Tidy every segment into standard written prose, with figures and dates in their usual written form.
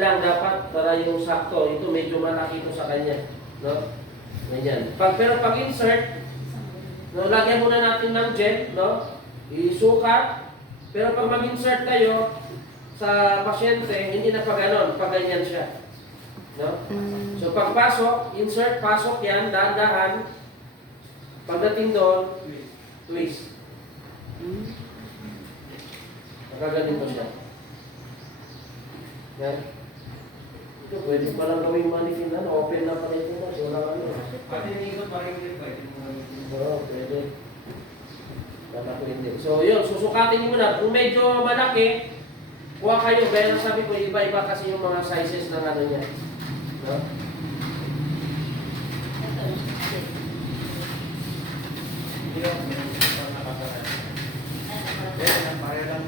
lang dapat para yung sakto. Ito medyo malaki ito sa kanya, no? Ganyan. Pero pag insert, no, lagyan muna natin ng gel, no? Isukat. Pero pag mag-insert kayo sa pasyente, hindi na pa ganon, pag ganyan siya. No? So pagpasok, insert, pasok yan, dahan-dahan. Pagdating doon, twist. Nakaganito siya. Yan. Ito, pwede pa lang gawing mannequin na, open na pala ito na. So, wala ano. Pati nito parang hindi pwede. Oo, pwede. Dapat hindi. So, yun, susukatin nyo na. Kung medyo malaki, kuha kayo. Kaya sabi ko, iba-iba kasi yung mga sizes ng ano niya. No?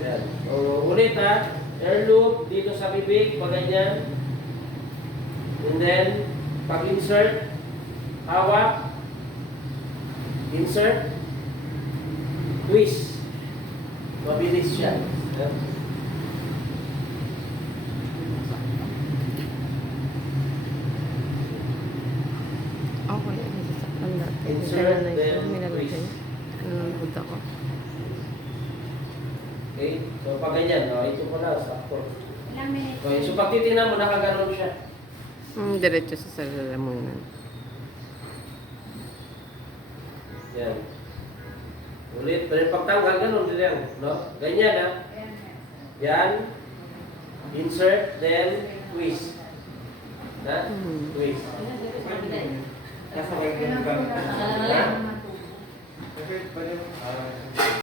Yan. O, ulit ha. Air loop dito sa bibig, pag ganyan. And then, pag-insert, hawak, insert, twist. Mabilis siya. Yan. Okay, nasasaktan natin. Insert, Kaya then nilalagay. twist. Nanonood ako. Okay? So, pag ganyan, no, ito po na, sakto. Ilang minutes? Okay, so pag titignan mo, nakaganon siya. Diretso sa salalamunan. Yan. Ulit, pero pagtanggal, ganun din yan. No? Ganyan, ha? Yan. Insert, then twist. Na? Twist. Nasa kayo yung gamit. Alam mo lang. Pwede mo.